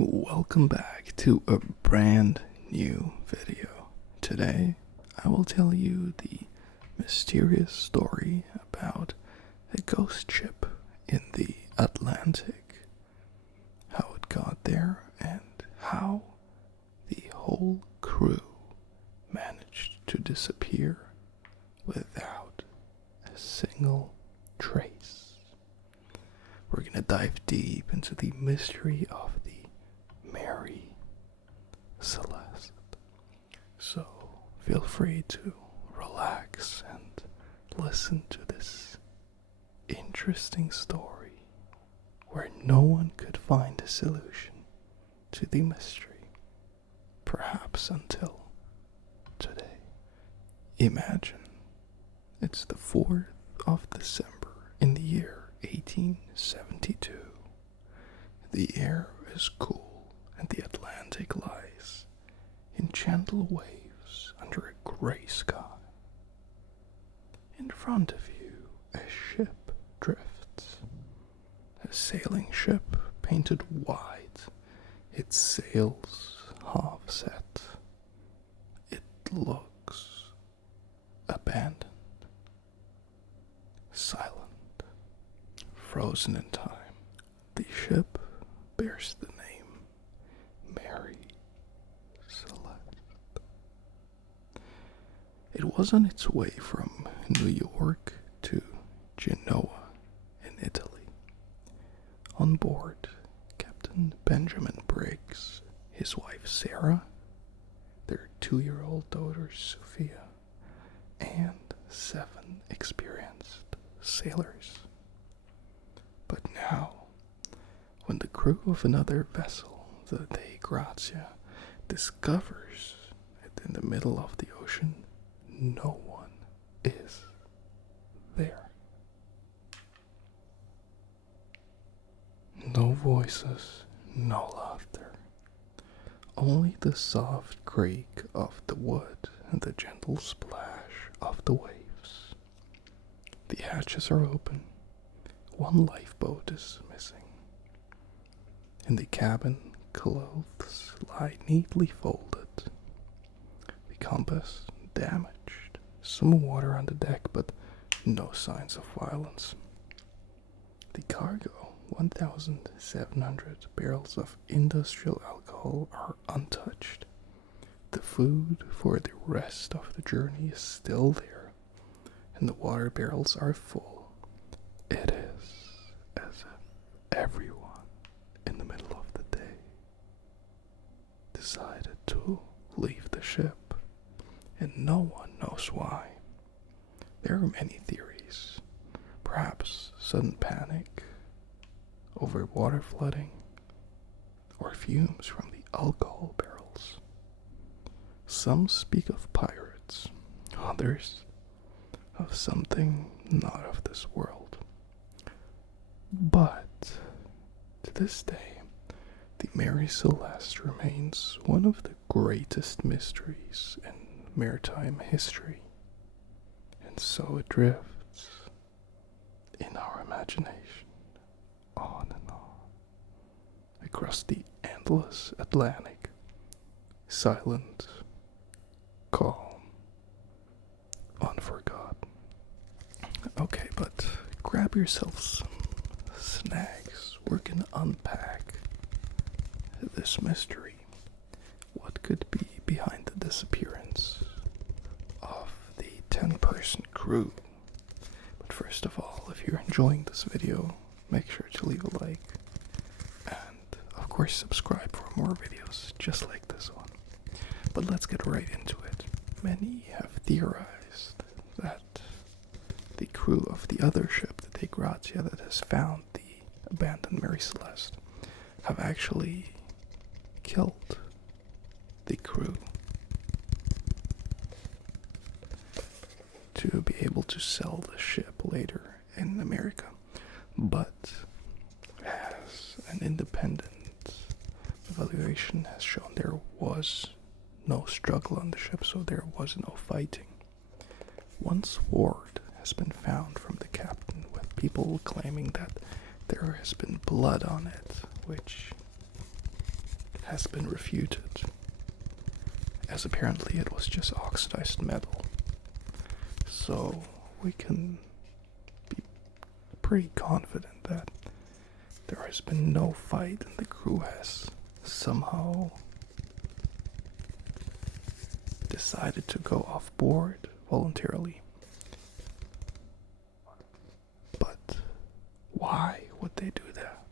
Welcome back to a brand new video. Today, I will tell you the mysterious story about a ghost ship in the Atlantic, how it got there, and how the whole crew managed to disappear without a single trace. We're gonna dive deep into the mystery of the Mary Celeste. So feel free to relax and listen to this interesting story where no one could find a solution to the mystery, perhaps until today. Imagine it's the 4th of December in the year 1872. The air is cool and the Atlantic lies in gentle waves under a gray sky. In front of you, a ship drifts. A sailing ship painted white, its sails half set. It looks abandoned, silent, frozen in time. The ship bears the name Mary Celeste. It was on its way from New York to Genoa in Italy. On board, Captain Benjamin Briggs, his wife Sarah, their 2-year-old daughter Sophia, and 7 experienced sailors. But now, when the crew of another vessel, the Dei Grazia, discovers that in the middle of the ocean, no one is there. No voices, no laughter. Only the soft creak of the wood and the gentle splash of the waves. The hatches are open. One lifeboat is missing. In the cabin, clothes lie neatly folded. The compass damaged. Some water on the deck, but no signs of violence. The cargo, 1,700 barrels of industrial alcohol, are untouched. The food for the rest of the journey is still there, and the water barrels are full. It is as if everyone in the middle of the day decided to leave the ship, and no one knows why. There are many theories. Perhaps sudden panic over water flooding, or fumes from the alcohol barrels. Some speak of pirates, others of something not of this world. But to this day, the Mary Celeste remains one of the greatest mysteries in maritime history, and so it drifts in our imagination on and on across the endless Atlantic, silent, calm, unforgotten. Okay, but grab yourself some snacks. We're gonna unpack this mystery. What could be behind the disappearance of the 10-person crew? But first of all, if you're enjoying this video, make sure to leave a like and of course subscribe for more videos just like this one. But let's get right into it. Many have theorized that the crew of the other ship, the Dei Grazia, that has found the abandoned Mary Celeste, have actually killed the crew to be able to sell the ship later in America. But as an independent evaluation has shown, there was no struggle on the ship, so there was no fighting. One sword has been found from the captain, with people claiming that there has been blood on it, which has been refuted, as apparently it was just oxidized metal. So we can be pretty confident that there has been no fight and the crew has somehow decided to go off board voluntarily. But why would they do that?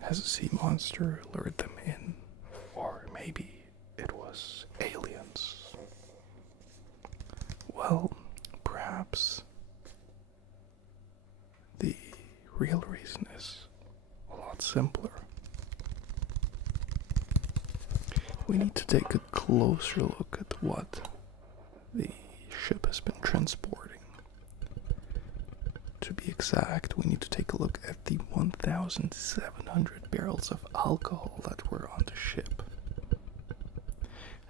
Has a sea monster lured them in? Or maybe it was aliens? Well, perhaps the real reason is a lot simpler. We need to take a closer look at what the ship has been transporting. To be exact, we need to take a look at the 1,700 barrels of alcohol that were on the ship.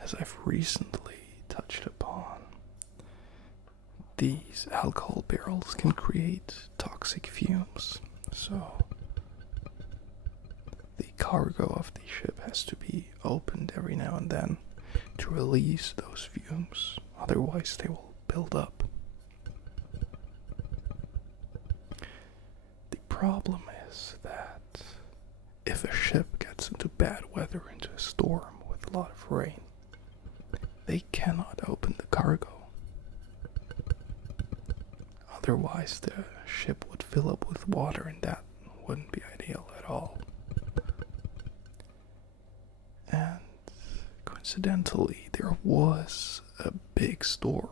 As I've recently touched upon, these alcohol barrels can create toxic fumes, so the cargo of the ship has to be opened every now and then to release those fumes, otherwise they will build up. The problem is that if a ship gets into bad weather, into a storm with a lot of rain, they cannot open the cargo. Otherwise the ship would fill up with water, and that wouldn't be ideal at all. And coincidentally, there was a big storm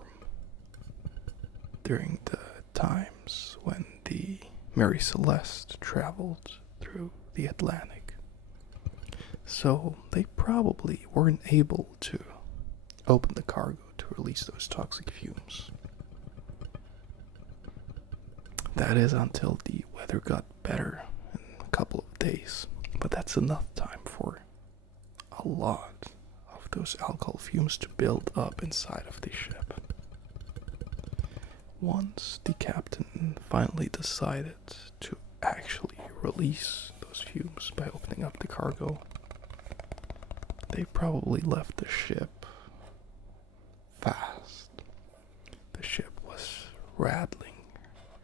during the times when the Mary Celeste traveled through the Atlantic. So they probably weren't able to open the cargo to release those toxic fumes. That is until the weather got better in a couple of days, but that's enough time for a lot of those alcohol fumes to build up inside of the ship. Once the captain finally decided to actually release those fumes by opening up the cargo, they probably left the ship fast. The ship was rattling,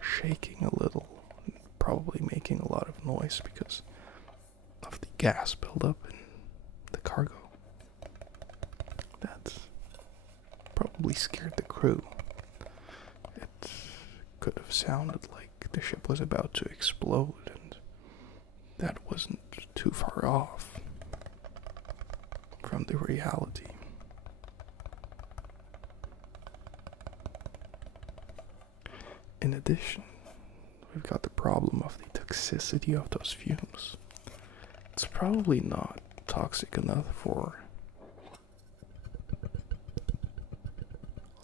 shaking a little, and probably making a lot of noise because of the gas buildup in the cargo. That probably scared the crew. It could have sounded like the ship was about to explode, and that wasn't too far off from the reality. In addition, we've got the problem of the toxicity of those fumes. It's probably not toxic enough for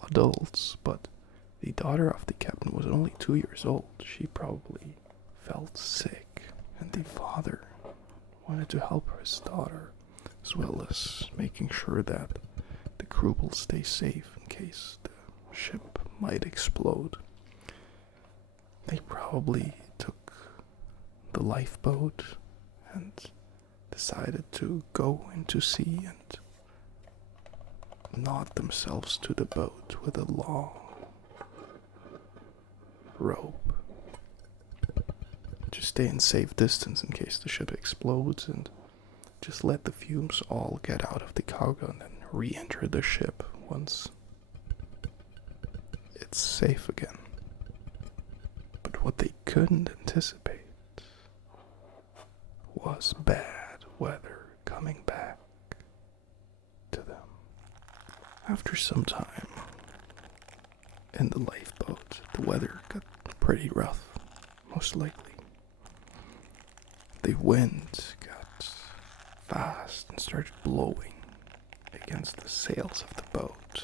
adults, but the daughter of the captain was only 2 years old. She probably felt sick, and the father wanted to help his daughter, as well as making sure that the crew will stay safe in case the ship might explode. They probably took the lifeboat and decided to go into sea and knot themselves to the boat with a long rope to stay in safe distance in case the ship explodes, and just let the fumes all get out of the cargo and then re-enter the ship once it's safe again. But what they couldn't anticipate was bad weather coming back to them. After some time in the lifeboat, the weather got pretty rough, most likely. The wind got fast and started blowing against the sails of the boat,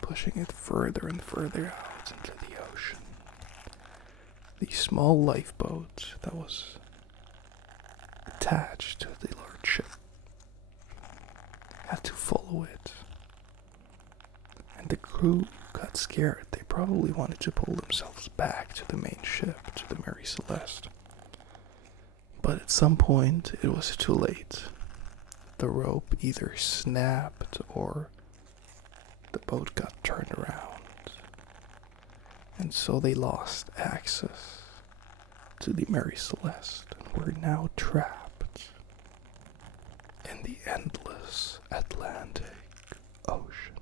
pushing it further and further out into the ocean. The small lifeboat that was attached to the large ship had to follow it, and the crew got scared. They probably wanted to pull themselves back to the main ship, to the Mary Celeste, But at some point, it was too late. The rope either snapped or the boat got turned around. And so they lost access to the Mary Celeste and were now trapped in the endless Atlantic Ocean.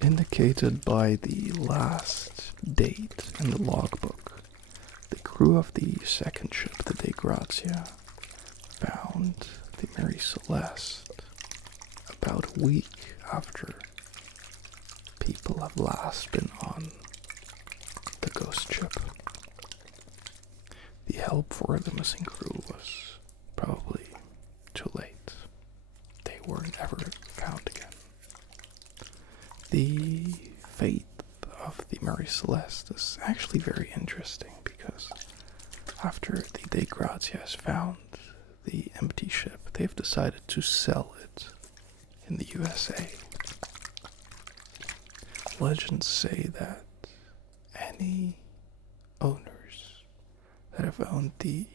Indicated by the last date in the logbook, the crew of the second ship, the Dei Grazia, found the Mary Celeste about a week after people have last been on the ghost ship. The help for the missing crew was probably too late. They were never found again. The fate of the Mary Celeste is actually very interesting because after the Dei Grazia has found the empty ship, they've decided to sell it in the USA. Legends say that any owners that have owned the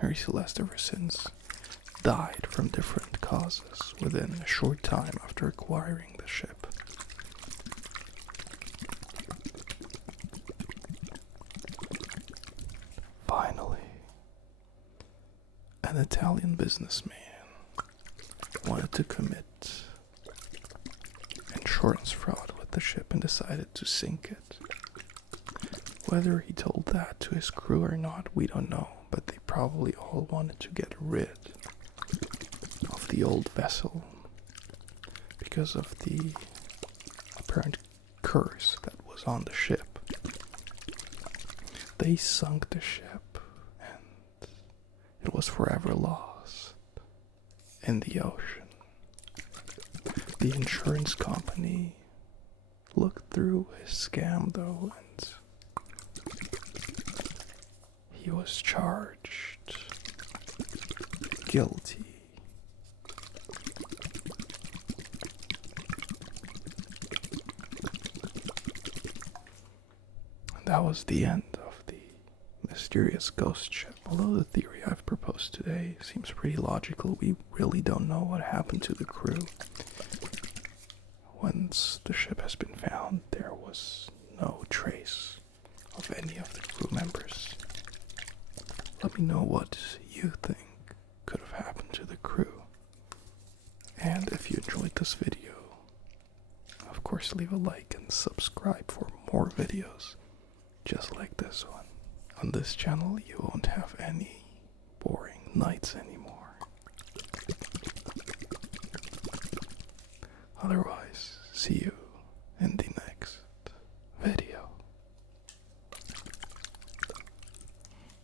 Mary Celeste ever since died from different causes within a short time after acquiring the ship. Finally, an Italian businessman wanted to commit insurance fraud with the ship and decided to sink it. Whether he told that to his crew or not, we don't know, but they probably all wanted to get rid of the old vessel because of the apparent curse that was on the ship. They sunk the ship and it was forever lost in the ocean. The insurance company looked through his scam though, and he was charged guilty. And that was the end of the mysterious ghost ship. Although the theory I've proposed today seems pretty logical, we really don't know what happened to the crew. Once the ship has been found, there was no trace of any of the crew members. Let me know what you think could have happened to the crew. And if you enjoyed this video, of course leave a like and subscribe for more videos just like this one. On this channel you won't have any boring nights anymore. Otherwise, see you